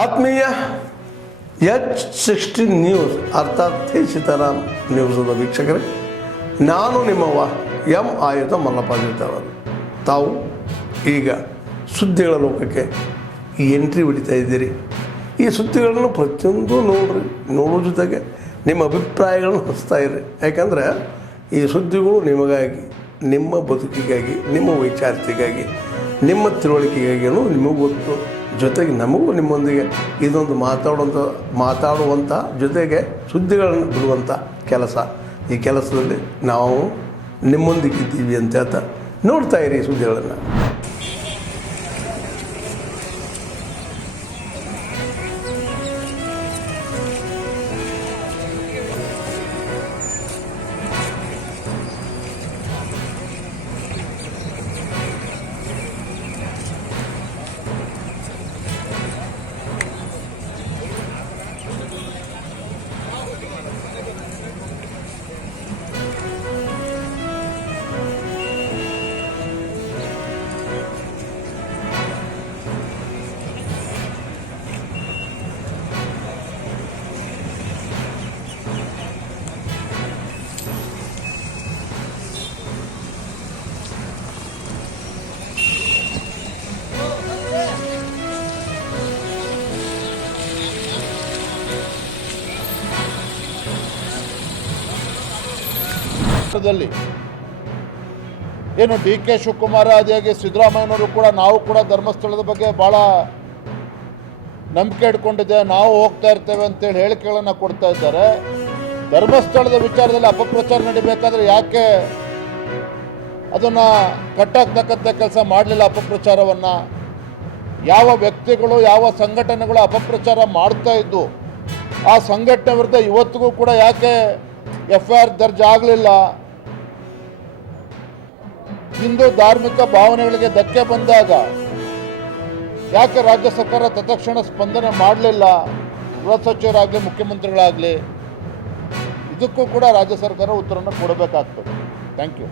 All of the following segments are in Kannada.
ಆತ್ಮೀಯ H16 ನ್ಯೂಸ್ ಅರ್ಥಾತ್ ಶ್ರೀ ಸೀತಾರಾಮ್ ನ್ಯೂಸದ ವೀಕ್ಷಕರೇ, ನಾನು ನಿಮ್ಮವ ಎಂ ಆಯುಧ ಮಲ್ಲಪ್ಪ ಜೊತೆವರು. ತಾವು ಈಗ ಸುದ್ದಿಗಳ ಲೋಕಕ್ಕೆ ಎಂಟ್ರಿ ಹೊಡಿತಾ ಇದ್ದೀರಿ. ಈ ಸುದ್ದಿಗಳನ್ನು ಪ್ರತಿಯೊಂದು ನೋಡೋ ಜೊತೆಗೆ ನಿಮ್ಮ ಅಭಿಪ್ರಾಯಗಳನ್ನು ಹಚ್ತಾ ಇರ್ರಿ. ಯಾಕಂದರೆ ಈ ಸುದ್ದಿಗಳು ನಿಮಗಾಗಿ, ನಿಮ್ಮ ಬದುಕಿಗಾಗಿ, ನಿಮ್ಮ ವೈಚಾರಿಕೆಗಾಗಿ, ನಿಮ್ಮ ತಿಳುವಳಿಕೆಗಾಗಿಯೂ ನಿಮಗೂ ಗೊತ್ತು, ಜೊತೆಗೆ ನಮಗೂ ನಿಮ್ಮೊಂದಿಗೆ ಇದೊಂದು ಮಾತಾಡುವಂಥ ಜೊತೆಗೆ ಸುದ್ದಿಗಳನ್ನು ಬಿಡುವಂಥ ಕೆಲಸ. ಈ ಕೆಲಸದಲ್ಲಿ ನಾವು ನಿಮ್ಮೊಂದಿಗಿದ್ದೀವಿ ಅಂತ ಹೇಳ್ತಾ ನೋಡ್ತಾ ಇರಿ ಈ ಸುದ್ದಿಗಳನ್ನು. ಏನು ಡಿ ಕೆ ಶಿವಕುಮಾರ್ ಆದಿಯಾಗಿ ಸಿದ್ದರಾಮಯ್ಯನವರು ಕೂಡ ನಾವು ಕೂಡ ಧರ್ಮಸ್ಥಳದ ಬಗ್ಗೆ ಭಾಳ ನಂಬಿಕೆ ಇಟ್ಕೊಂಡಿದ್ದೆ, ನಾವು ಹೋಗ್ತಾ ಇರ್ತೇವೆ ಅಂತೇಳಿ ಹೇಳಿಕೆಗಳನ್ನು ಕೊಡ್ತಾ ಇದ್ದಾರೆ. ಧರ್ಮಸ್ಥಳದ ವಿಚಾರದಲ್ಲಿ ಅಪಪ್ರಚಾರ ನಡಿಬೇಕಾದ್ರೆ ಯಾಕೆ ಅದನ್ನು ಕಟ್ಟಾಕ್ತಕ್ಕಂಥ ಕೆಲಸ ಮಾಡಲಿಲ್ಲ? ಅಪಪ್ರಚಾರವನ್ನು ಯಾವ ವ್ಯಕ್ತಿಗಳು, ಯಾವ ಸಂಘಟನೆಗಳು ಅಪಪ್ರಚಾರ ಮಾಡ್ತಾ ಇದ್ದು ಆ ಸಂಘಟನೆ ವಿರುದ್ಧ ಇವತ್ತಿಗೂ ಕೂಡ ಯಾಕೆ FIR ದರ್ಜ್ ಆಗಲಿಲ್ಲ? ಹಿಂದೂ ಧಾರ್ಮಿಕ ಭಾವನೆಗಳಿಗೆ ಧಕ್ಕೆ ಬಂದಾಗ ಯಾಕೆ ರಾಜ್ಯ ಸರ್ಕಾರ ತತ್ಕ್ಷಣ ಸ್ಪಂದನೆ ಮಾಡಲಿಲ್ಲ? ಗೃಹ ಸಚಿವರಾಗಲಿ, ಮುಖ್ಯಮಂತ್ರಿಗಳಾಗಲಿ, ಇದಕ್ಕೂ ಕೂಡ ರಾಜ್ಯ ಸರ್ಕಾರ ಉತ್ತರವನ್ನು ಕೊಡಬೇಕಾಗ್ತದೆ. Thank you.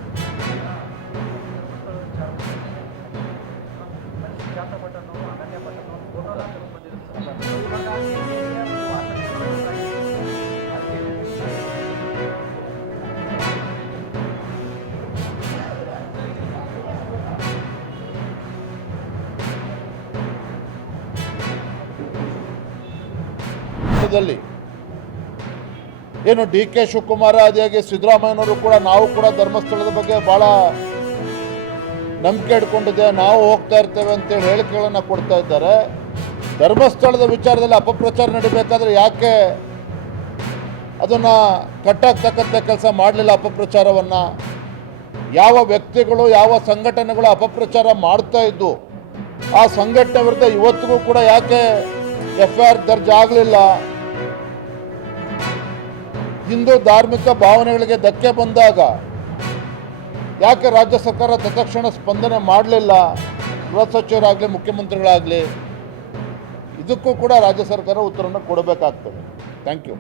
ಏನು ಡಿ ಕೆ ಶಿವಕುಮಾರ್ ಆದಿಯಾಗಿ ಸಿದ್ದರಾಮಯ್ಯನವರು ಕೂಡ ನಾವು ಕೂಡ ಧರ್ಮಸ್ಥಳದ ಬಗ್ಗೆ ಭಾಳ ನಂಬಿಕೆ ಇಟ್ಕೊಂಡಿದ್ದೆ, ನಾವು ಹೋಗ್ತಾ ಇರ್ತೇವೆ ಅಂತೇಳಿ ಹೇಳಿಕೆಗಳನ್ನು ಕೊಡ್ತಾ ಇದ್ದಾರೆ. ಧರ್ಮಸ್ಥಳದ ವಿಚಾರದಲ್ಲಿ ಅಪಪ್ರಚಾರ ನಡಿಬೇಕಾದ್ರೆ ಯಾಕೆ ಅದನ್ನು ಕಟ್ಟಾಕ್ತಕ್ಕಂಥ ಕೆಲಸ ಮಾಡಲಿಲ್ಲ? ಅಪಪ್ರಚಾರವನ್ನು ಯಾವ ವ್ಯಕ್ತಿಗಳು, ಯಾವ ಸಂಘಟನೆಗಳು ಅಪಪ್ರಚಾರ ಮಾಡ್ತಾ ಇದ್ದು ಆ ಸಂಘಟನೆ ವಿರುದ್ಧ ಇವತ್ತಿಗೂ ಕೂಡ ಯಾಕೆ FIR ದರ್ಜ್ ಆಗಲಿಲ್ಲ? ಹಿಂದೂ ಧಾರ್ಮಿಕ ಭಾವನೆಗಳಿಗೆ ಧಕ್ಕೆ ಬಂದಾಗ ಯಾಕೆ ರಾಜ್ಯ ಸರ್ಕಾರ ತತ್ಕ್ಷಣ ಸ್ಪಂದನೆ ಮಾಡಲಿಲ್ಲ? ಗೃಹ ಸಚಿವರಾಗಲಿ, ಮುಖ್ಯಮಂತ್ರಿಗಳಾಗಲಿ, ಇದಕ್ಕೂ ಕೂಡ ರಾಜ್ಯ ಸರ್ಕಾರ ಉತ್ತರವನ್ನು ಕೊಡಬೇಕಾಗ್ತದೆ. Thank you.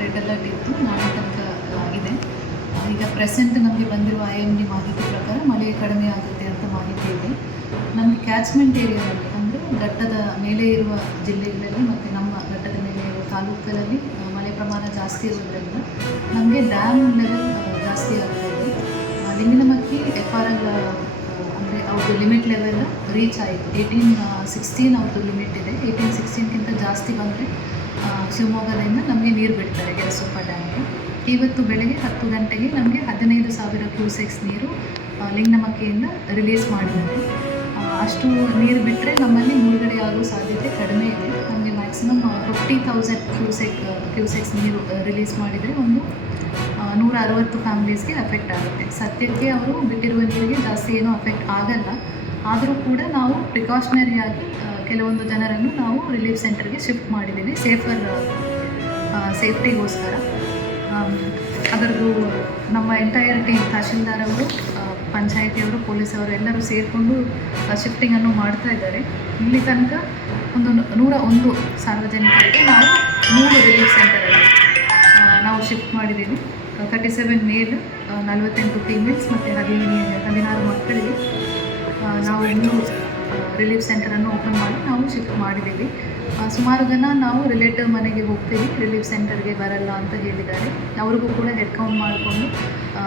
ರೆಡ್ ಅಲರ್ಟ್ ಇತ್ತು, ನಾಳೆ ತನಕ ಇದೆ. ಈಗ ಪ್ರೆಸೆಂಟ್ ನಮಗೆ ಬಂದಿರುವ IMD ಮಾಹಿತಿ ಪ್ರಕಾರ ಮಳೆ ಕಡಿಮೆ ಆಗುತ್ತೆ ಅಂತ ಮಾಹಿತಿ ಇದೆ. ನಮಗೆ ಕ್ಯಾಚ್ಮೆಂಟ್ ಏರಿಯಾದಲ್ಲಿ ಅಂದರೆ ಘಟ್ಟದ ಮೇಲೆ ಇರುವ ಜಿಲ್ಲೆಗಳಲ್ಲಿ ಮತ್ತು ನಮ್ಮ ಘಟ್ಟದ ಮೇಲೆ ಇರುವ ತಾಲೂಕುಗಳಲ್ಲಿ ಮಳೆ ಪ್ರಮಾಣ ಜಾಸ್ತಿ ಇರೋದ್ರಿಂದ ನಮಗೆ ಡ್ಯಾಮ್ ಲೆವೆಲ್ ಜಾಸ್ತಿ ಆಗ್ತಾ ಇದೆ. ಲಿಂಗನಮಕ್ಕಿ FRL ಅಂದರೆ ಅವ್ರದ್ದು ಲಿಮಿಟ್ ಲೆವೆಲ್ ರೀಚ್ ಆಯಿತು. 1816 ಅವ್ರದ್ದು ಲಿಮಿಟ್ ಇದೆ. 1816ಕ್ಕಿಂತ ಜಾಸ್ತಿ ಬಂದರೆ ಶಿವಮೊಗ್ಗದಿಂದ ನಮಗೆ ನೀರು ಬಿಡ್ತಾರೆ ಗೆರಸೊಪ್ಪ ಡ್ಯಾಮ್ಗೆ. ಇವತ್ತು ಬೆಳಗ್ಗೆ 10 ಗಂಟೆಗೆ ನಮಗೆ 15,000 ಕ್ಯೂಸೆಕ್ಸ್ ನೀರು ಲಿಂಗನಮಕ್ಕಿಯಿಂದ ರಿಲೀಸ್ ಮಾಡಿದ್ದಾರೆ. ಅಷ್ಟು ನೀರು ಬಿಟ್ಟರೆ ನಮ್ಮಲ್ಲಿ ಮುಳುಗಡೆ ಆಗೋ ಸಾಧ್ಯತೆ ಕಡಿಮೆ ಇದೆ. ನಮಗೆ ಮ್ಯಾಕ್ಸಿಮಮ್ 50,000 ಕ್ಯೂಸೆಕ್ಸ್ ನೀರು ರಿಲೀಸ್ ಮಾಡಿದರೆ ಒಂದು 160 ಫ್ಯಾಮಿಲೀಸ್ಗೆ ಅಫೆಕ್ಟ್ ಆಗುತ್ತೆ. ಸದ್ಯಕ್ಕೆ ಅವರು ಬಿಟ್ಟಿರುವ ನೀರಿಗೆ ಜಾಸ್ತಿ ಏನೂ ಅಫೆಕ್ಟ್ ಆಗಲ್ಲ. ಆದರೂ ಕೂಡ ನಾವು ಪ್ರಿಕಾಷನರಿಯಾಗಿ ಕೆಲವೊಂದು ಜನರನ್ನು ನಾವು ರಿಲೀಫ್ ಸೆಂಟರ್ಗೆ ಶಿಫ್ಟ್ ಮಾಡಿದ್ದೀವಿ ಸೇಫ್ಟಿಗೋಸ್ಕರ. ಅದರದ್ದು ನಮ್ಮ ಎಂಟೈರ್ ಟೀಮ್ ತಹಶೀಲ್ದಾರ್ ಅವರು, ಪಂಚಾಯಿತಿಯವರು, ಪೊಲೀಸವರು ಎಲ್ಲರೂ ಸೇರಿಕೊಂಡು ಶಿಫ್ಟಿಂಗನ್ನು ಮಾಡ್ತಾ ಇದ್ದಾರೆ. ಇಲ್ಲಿ ತನಕ ಒಂದು 101 ಸಾರ್ವಜನಿಕರಿಗೆ ನಾವು 3 ರಿಲೀಫ್ ಸೆಂಟರಲ್ಲಿ ನಾವು ಶಿಫ್ಟ್ ಮಾಡಿದ್ದೀವಿ. 37 ಮೇಲ್, 48 ಫೀಮೇಲ್ಸ್ ಮತ್ತು 16 ಮಕ್ಕಳಿಗೆ ನಾವು ಇನ್ನೂ ರಿಲೀಫ್ ಸೆಂಟರನ್ನು ಓಪನ್ ಮಾಡಿ ನಾವು ಶಿಫ್ಟ್ ಮಾಡಿದ್ದೀವಿ. ಸುಮಾರು ಜನ ನಾವು ರಿಲೇಟಿವ್ ಮನೆಗೆ ಹೋಗ್ತೀವಿ, ರಿಲೀಫ್ ಸೆಂಟರ್ಗೆ ಬರಲ್ಲ ಅಂತ ಹೇಳಿದ್ದಾರೆ. ಅವ್ರಿಗೂ ಕೂಡ ಹೆಡ್ ಕೌಂಟ್ ಮಾಡಿಕೊಂಡು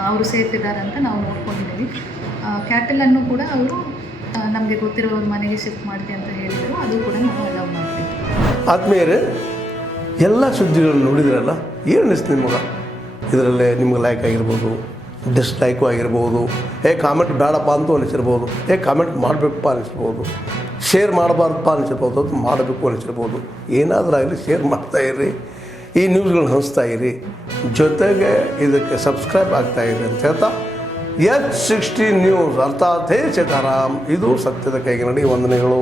ಅವರು ಸೇಫ್ ಇದ್ದಾರೆ ಅಂತ ನಾವು ನೋಡ್ಕೊಂಡಿದ್ದೀವಿ. ಕ್ಯಾಟಲನ್ನು ಕೂಡ ಅವರು ನಮಗೆ ಗೊತ್ತಿರೋರ ಮನೆಗೆ ಶಿಫ್ಟ್ ಮಾಡ್ತೀವಿ ಅಂತ ಹೇಳಿದರು, ಅದು ಕೂಡ ನಾವು ಅಲೌ ಮಾಡ್ತೀವಿ. ಆದ್ಮೇಲೆ ಎಲ್ಲ ಸುದ್ದಿಗಳನ್ನು ನೋಡಿದ್ರಲ್ಲ, ಏನು ಅನಿಸ್ತು ನಿಮಗೆ? ಇದರಲ್ಲೇ ನಿಮ್ಗೆ ಲೈಕ್ ಆಗಿರ್ಬೋದು, ಡಿಸ್ಲೈಕು ಆಗಿರ್ಬೋದು, ಕಾಮೆಂಟ್ ಬೇಡಪ್ಪ ಅಂತೂ ಅನಿಸಿರ್ಬೋದು, ಕಾಮೆಂಟ್ ಮಾಡಬೇಕಪ್ಪ ಅನಿಸ್ಬೋದು, ಶೇರ್ ಮಾಡಬಾರ್ದಪ್ಪ ಅನಿಸಿರ್ಬೋದು, ಅದು ಮಾಡಬೇಕು ಅನಿಸಿರ್ಬೋದು. ಏನಾದರೂ ಆಗಲಿ ಶೇರ್ ಮಾಡ್ತಾಯಿರಿ, ಈ ನ್ಯೂಸ್ಗಳನ್ನ ಹಂಚ್ತಾ ಇರಿ, ಜೊತೆಗೆ ಇದಕ್ಕೆ ಸಬ್ಸ್ಕ್ರೈಬ್ ಆಗ್ತಾಯಿರಿ ಅಂತ ಹೇಳ್ತಾ H16 ನ್ಯೂಸ್ ಅರ್ಥಾತ್ ಹೇ ಸೀತಾರಾಮ್, ಇದು ಸತ್ಯದ ಕೈಗೆ ನಡಿ. ವಂದನೆಗಳು.